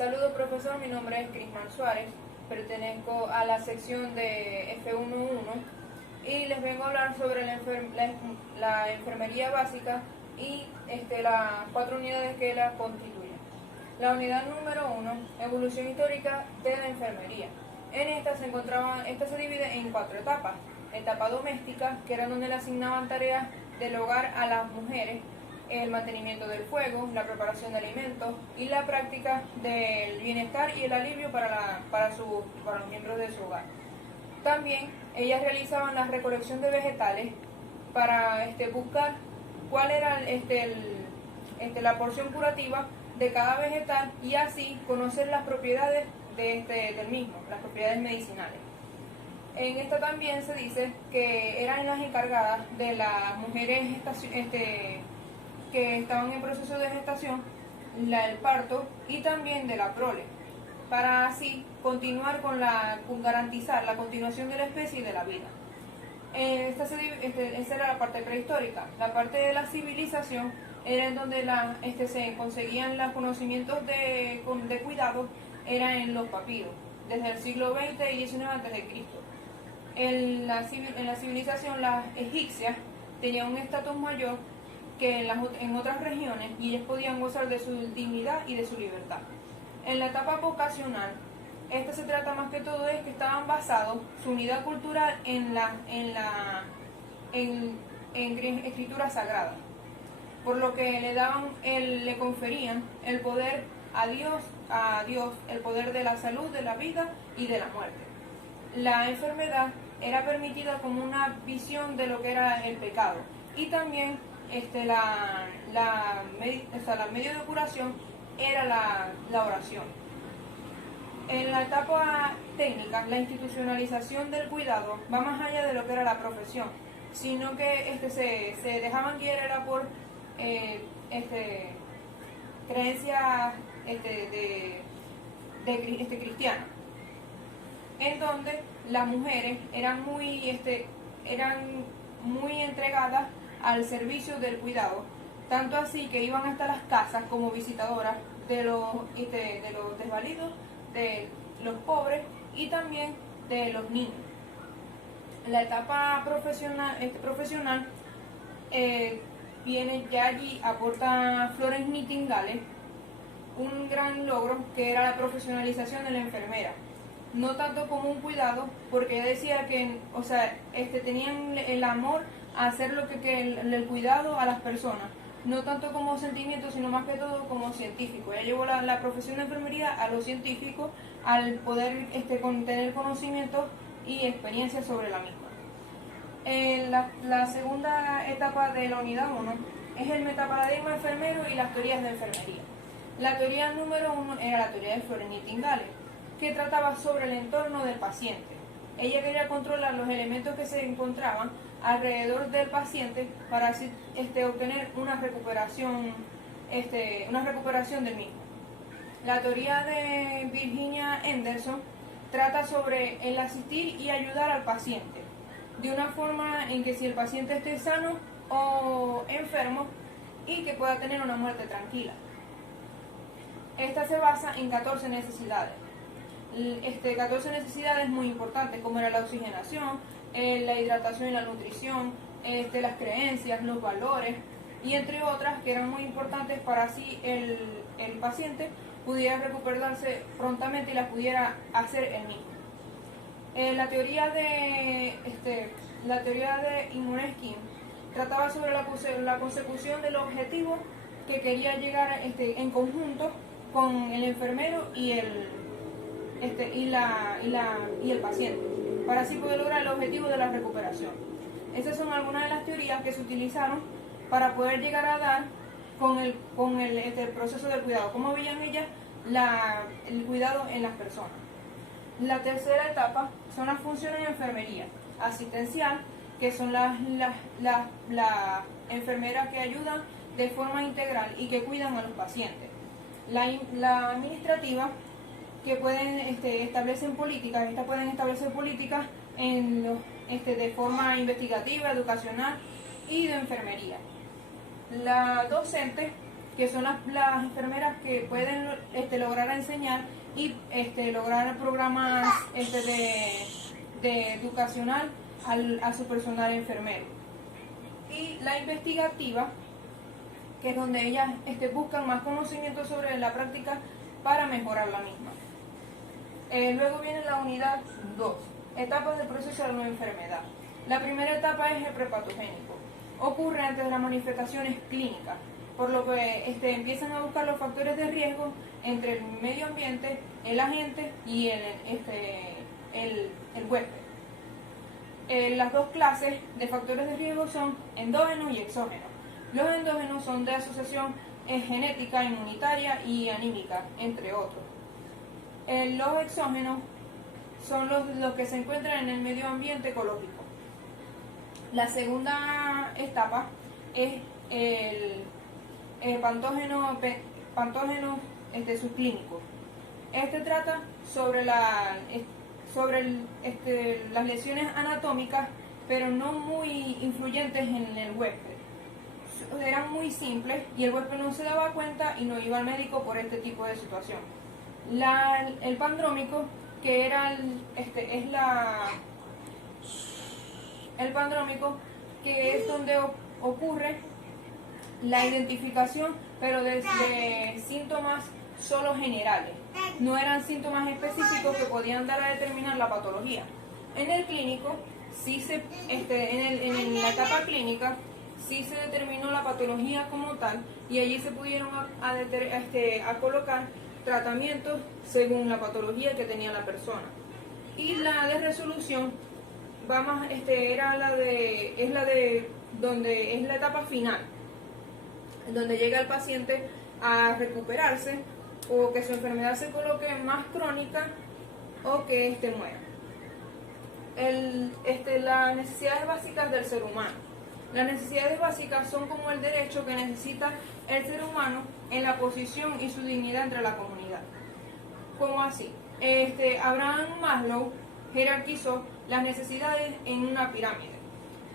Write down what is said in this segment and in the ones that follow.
Saludos profesor, mi nombre es Crisman Suárez, pertenezco a la sección de F11 y les vengo a hablar sobre la enfermería básica y las 4 unidades que la constituyen. La unidad número 1, evolución histórica de la enfermería. En esta se divide en 4 etapas. Etapa doméstica, que era donde le asignaban tareas del hogar a las mujeres, el mantenimiento del fuego, la preparación de alimentos y la práctica del bienestar y el alivio para los miembros de su hogar. También ellas realizaban la recolección de vegetales para buscar cuál era la porción curativa de cada vegetal y así conocer las propiedades del mismo, las propiedades medicinales. En esta también se dice que eran las encargadas de las mujeres que estaban en proceso de gestación, el parto y también de la prole, para así continuar con garantizar la continuación de la especie y de la vida. Esa era la parte prehistórica. La parte de la civilización era en donde se conseguían los conocimientos de cuidado, era en los papiros, desde el siglo XX y XIX a.C. En la civilización, las egipcias tenían un estatus mayor que en otras regiones y ellos podían gozar de su dignidad y de su libertad. En la etapa vocacional, esta se trata más que todo de que estaban basados su unidad cultural en escritura sagrada, por lo que le conferían el poder a Dios, el poder de la salud, de la vida y de la muerte. La enfermedad era permitida como una visión de lo que era el pecado y también la medio de curación era la oración. En la etapa técnica, la institucionalización del cuidado va más allá de lo que era la profesión, sino que se dejaban guiar era por creencias cristianas, en donde las mujeres eran muy entregadas al servicio del cuidado, tanto así que iban hasta las casas como visitadoras de los desvalidos, de los pobres y también de los niños. La etapa profesional viene ya allí, aporta Florence Nightingale un gran logro que era la profesionalización de la enfermera. No tanto como un cuidado, porque ella decía que tenían el amor a hacer el cuidado a las personas, no tanto como sentimiento, sino más que todo como científico. Ella llevó la profesión de enfermería a lo científico, al poder tener conocimientos y experiencia sobre la misma. La segunda etapa de la unidad 1 es el metaparadigma enfermero y las teorías de enfermería. La teoría número 1 era la teoría de Florence Nightingale, que trataba sobre el entorno del paciente. Ella quería controlar los elementos que se encontraban alrededor del paciente para así obtener una recuperación del mismo. La teoría de Virginia Anderson trata sobre el asistir y ayudar al paciente, de una forma en que si el paciente esté sano o enfermo y que pueda tener una muerte tranquila. Esta se basa en 14 necesidades. 14 necesidades muy importantes, como era la oxigenación, la hidratación y la nutrición, las creencias, los valores y entre otras que eran muy importantes para así el paciente pudiera recuperarse prontamente y las pudiera hacer él mismo. La teoría de Immuneskin trataba sobre la consecución del objetivo que quería llegar en conjunto con el enfermero y el paciente, para así poder lograr el objetivo de la recuperación. Estas son algunas de las teorías que se utilizaron para poder llegar a dar con el proceso del cuidado, cómo veían ellas el cuidado en las personas. La tercera etapa son las funciones de enfermería asistencial, que son las enfermeras que ayudan de forma integral y que cuidan a los pacientes. La administrativa, que pueden establecer políticas, de forma investigativa, educacional y de enfermería. La docente, que son las enfermeras que pueden lograr enseñar y lograr programas de educacional a su personal enfermero. Y la investigativa, que es donde ellas buscan más conocimiento sobre la práctica para mejorar la misma. Luego viene la unidad 2, etapas del proceso de la nueva enfermedad. La primera etapa es el prepatogénico. Ocurre antes de las manifestaciones clínicas, por lo que empiezan a buscar los factores de riesgo entre el medio ambiente, el agente y el huésped. Las dos clases de factores de riesgo son endógenos y exógenos. Los endógenos son de asociación genética, inmunitaria y anímica, entre otros. Los exógenos son los que se encuentran en el medio ambiente ecológico. La segunda etapa es el pantógeno subclínico. Trata sobre las lesiones anatómicas, pero no muy influyentes en el huésped. Eran muy simples y el huésped no se daba cuenta y no iba al médico por este tipo de situación. El pandrómico, que era el pandrómico, que es donde ocurre la identificación, pero de síntomas solo generales. No eran síntomas específicos que podían dar a determinar la patología. En el clínico, en la etapa clínica, sí se determinó la patología como tal y allí se pudieron a colocar tratamientos según la patología que tenía la persona. Y la de resolución va más, donde es la etapa final, donde llega el paciente a recuperarse o que su enfermedad se coloque más crónica o que muera. Las necesidades básicas del ser humano. Las necesidades básicas son como el derecho que necesita el ser humano en la posición y su dignidad entre la comunidad. ¿Cómo así? Abraham Maslow jerarquizó las necesidades en una pirámide.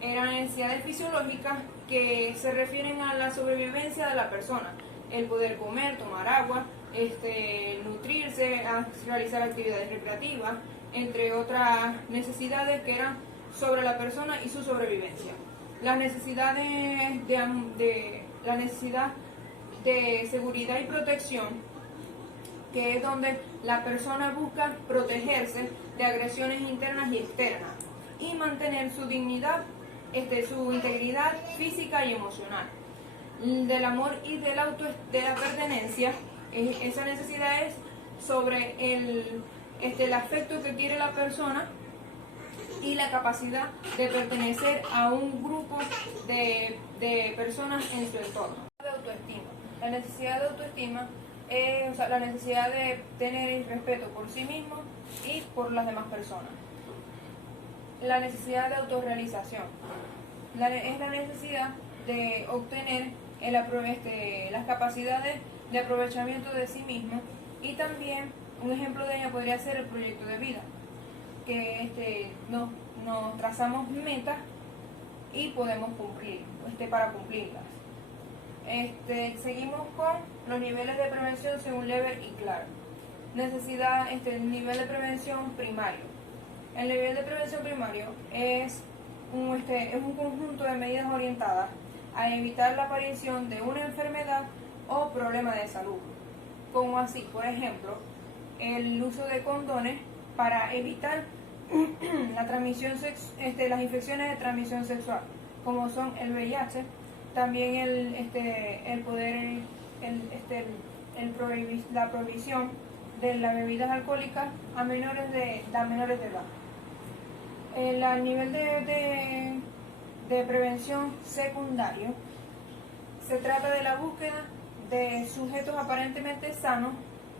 Eran necesidades fisiológicas que se refieren a la sobrevivencia de la persona, el poder comer, tomar agua, nutrirse, realizar actividades recreativas, entre otras necesidades que eran sobre la persona y su sobrevivencia. Las necesidades la necesidad de seguridad y protección, que es donde la persona busca protegerse de agresiones internas y externas y mantener su dignidad, su integridad física y emocional. Del amor y de la pertenencia, esa necesidad es sobre el afecto que quiere la persona y la capacidad de pertenecer a un grupo de personas en su entorno. De autoestima. La necesidad de autoestima es la necesidad de tener respeto por sí mismo y por las demás personas. La necesidad de autorrealización. Es la necesidad de obtener las capacidades de aprovechamiento de sí mismo, y también un ejemplo de ella podría ser el proyecto de vida, que nos trazamos metas y podemos cumplir para cumplirlas. Seguimos con los niveles de prevención según Leber y Clark. Necesidad, nivel de prevención primario. El nivel de prevención primario es un conjunto de medidas orientadas a evitar la aparición de una enfermedad o problema de salud, como así, por ejemplo, el uso de condones para evitar la transmisión las infecciones de transmisión sexual, como son el VIH, también la prohibición de las bebidas alcohólicas a menores de edad. El nivel de prevención secundario se trata de la búsqueda de sujetos aparentemente sanos,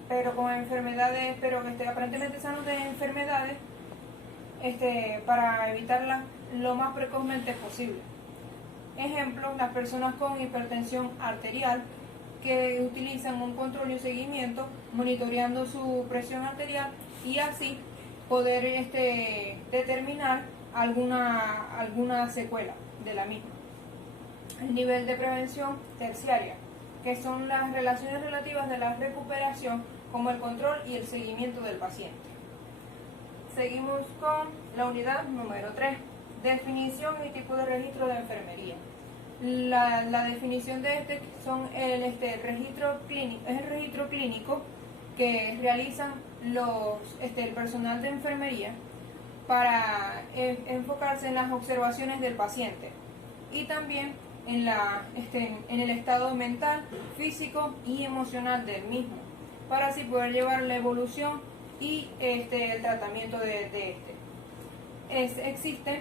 pero con enfermedades, aparentemente sanos de enfermedades, para evitarlas lo más precozmente posible. Ejemplo, las personas con hipertensión arterial, que utilizan un control y un seguimiento monitoreando su presión arterial y así poder determinar alguna secuela de la misma. El nivel de prevención terciaria, que son las relaciones relativas de la recuperación, como el control y el seguimiento del paciente. Seguimos con la unidad número 3, definición y tipo de registro de enfermería. La definición de son el registro clínico, es el registro clínico que realizan el personal de enfermería para enfocarse en las observaciones del paciente y también en el estado mental, físico y emocional del mismo, para así poder llevar la evolución y el tratamiento de este. Existe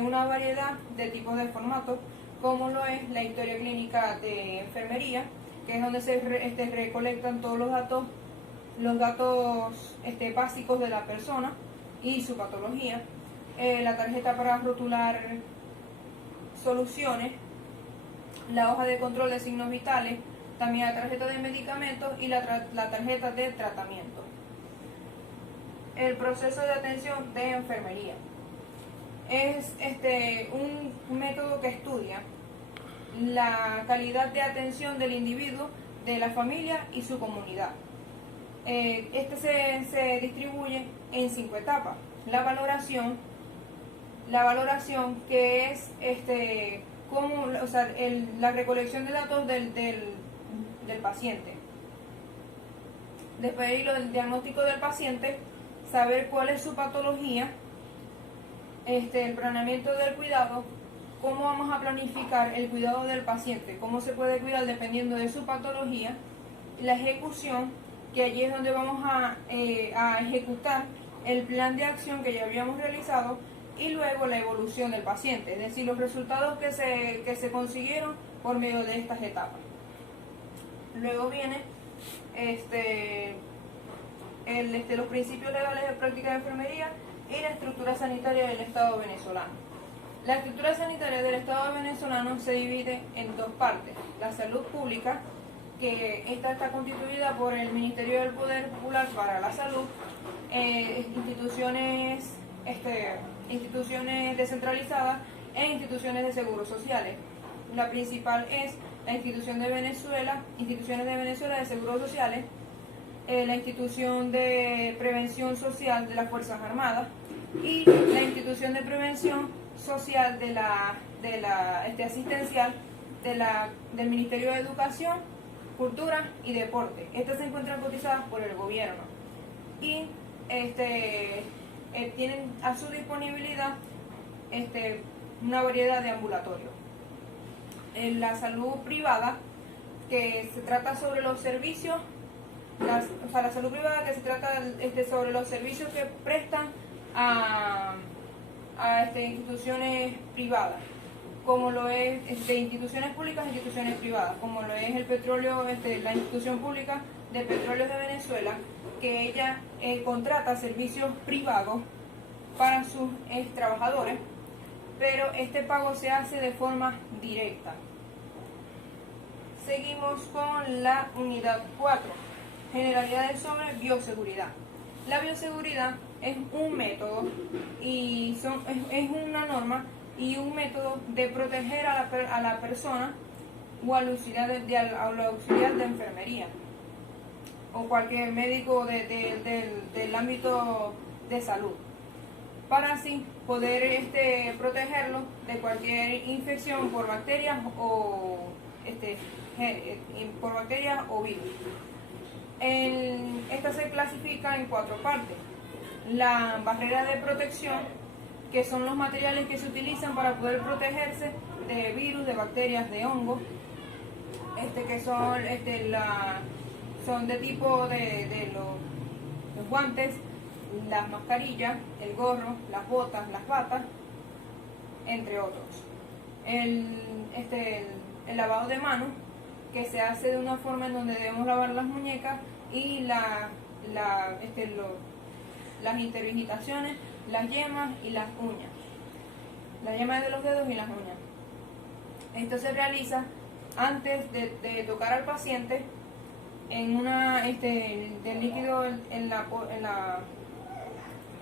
una variedad de tipos de formatos, como lo es la historia clínica de enfermería, que es donde se recolectan todos los datos básicos de la persona y su patología, la tarjeta para rotular soluciones, la hoja de control de signos vitales, también la tarjeta de medicamentos y la tarjeta de tratamiento. El proceso de atención de enfermería es un método que estudia la calidad de atención del individuo, de la familia y su comunidad. Se distribuye en 5 etapas. La valoración que es la recolección de datos del paciente. Después del diagnóstico del paciente, saber cuál es su patología, el planeamiento del cuidado, cómo vamos a planificar el cuidado del paciente, cómo se puede cuidar dependiendo de su patología, la ejecución, que allí es donde vamos a ejecutar el plan de acción que ya habíamos realizado, y luego la evolución del paciente, es decir, los resultados que se consiguieron por medio de estas etapas. Luego viene los principios legales de práctica de enfermería y la estructura sanitaria del Estado venezolano. La estructura sanitaria del Estado venezolano se divide en 2 partes: la salud pública, que esta está constituida por el Ministerio del Poder Popular para la Salud, instituciones descentralizadas e instituciones de seguros sociales. La principal es la Instituciones de Venezuela de Seguros Sociales, la Institución de Prevención Social de las Fuerzas Armadas y la Institución de Prevención Social asistencial del Ministerio de Educación, Cultura y Deporte. Estas se encuentran cotizadas por el gobierno y tienen a su disponibilidad una variedad de ambulatorios. En la salud privada, que se trata sobre los servicios, la salud privada que se trata sobre los servicios que prestan a instituciones privadas, como lo es instituciones públicas e instituciones privadas, como lo es el petróleo, la institución pública de Petróleos de Venezuela, que ella contrata servicios privados para sus trabajadores, pero este pago se hace de forma directa. Seguimos con la unidad 4, generalidades sobre bioseguridad. La bioseguridad es un método y es una norma y un método de proteger a la persona o al auxiliar de enfermería o cualquier médico del ámbito de salud, para así poder protegerlo de cualquier infección por bacterias o virus. Esta se clasifica en 4 partes: la barrera de protección, que son los materiales que se utilizan para poder protegerse de virus, de bacterias, de hongos, que son de tipo de los guantes, las mascarillas, el gorro, las botas, las batas, entre otros. El lavado de manos, que se hace de una forma en donde debemos lavar las muñecas y las interdigitaciones, las yemas y las uñas, las yemas de los dedos y las uñas. Esto se realiza antes de tocar al paciente en del líquido en la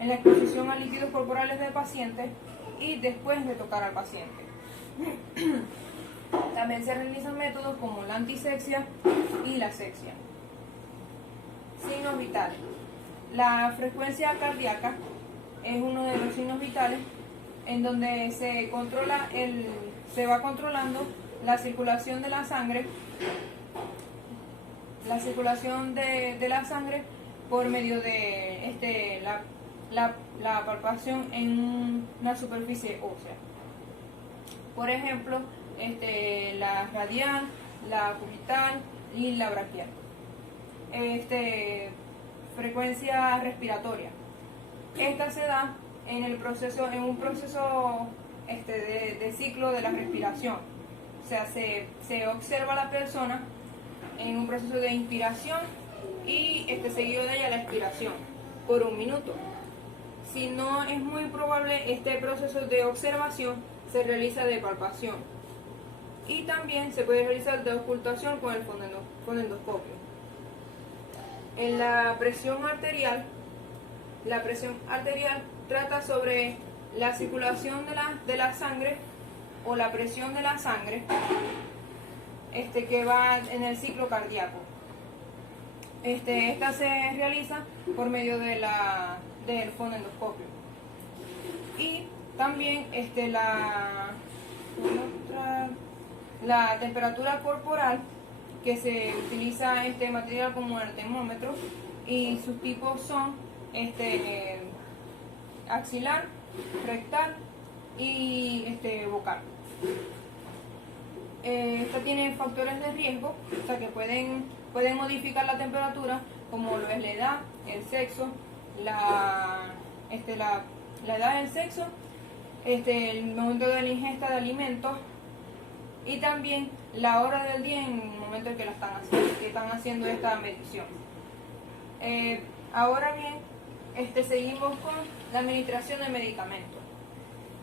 exposición a líquidos corporales del paciente y después de tocar al paciente. También se realizan métodos como la antisexia y la asexia. Signos vitales. La frecuencia cardíaca es uno de los signos vitales en donde se va controlando la circulación de la sangre, de la sangre por medio de la palpación en una superficie ósea. Por ejemplo, la radial, la cubital y la braquial. Frecuencia respiratoria. Esta se da en un proceso de ciclo de la respiración. O sea, se observa a la persona en un proceso de inspiración y seguido de ella la expiración por 1 minuto. Si no es muy probable, este proceso de observación se realiza de palpación y también se puede realizar de ocultación con el fonendoscopio. En la presión arterial trata sobre la circulación de la sangre o la presión de la sangre que va en el ciclo cardíaco. Esta se realiza por medio del fonendoscopio. Y también la temperatura corporal, que se utiliza este material como el termómetro, y sus tipos son axilar, rectal y vocal. Esta tiene factores de riesgo, o sea que pueden modificar la temperatura, como lo es la edad, el sexo, la edad, el sexo, el momento de la ingesta de alimentos y también la hora del día en el momento en que están haciendo esta medición. Ahora bien, seguimos con la administración de medicamentos.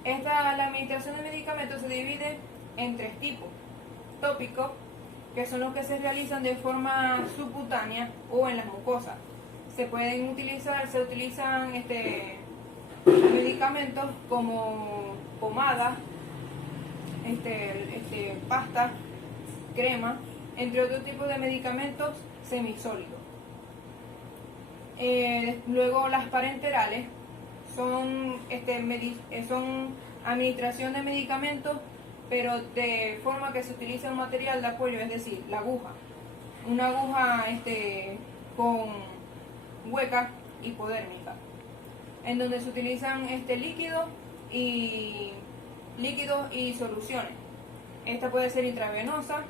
La administración de medicamentos se divide en 3 tipos: tópicos, que son los que se realizan de forma subcutánea o en las mucosas. Se utilizan medicamentos como pomada, pasta, crema, entre otros tipos de medicamentos semisólidos. Luego las parenterales son administración de medicamentos, pero de forma que se utiliza un material de apoyo, es decir, la aguja. Una aguja con hueca hipodérmica, en donde se utilizan líquidos y soluciones. Esta puede ser intravenosa,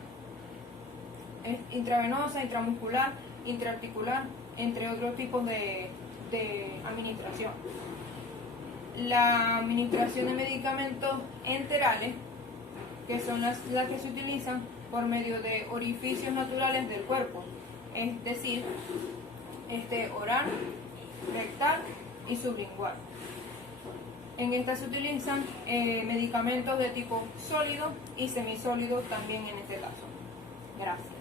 intramuscular, intraarticular, entre otros tipos de administración. La administración de medicamentos enterales, que son las que se utilizan por medio de orificios naturales del cuerpo, es decir, oral, rectal y sublingual. En esta se utilizan medicamentos de tipo sólido y semisólido también en este caso. Gracias.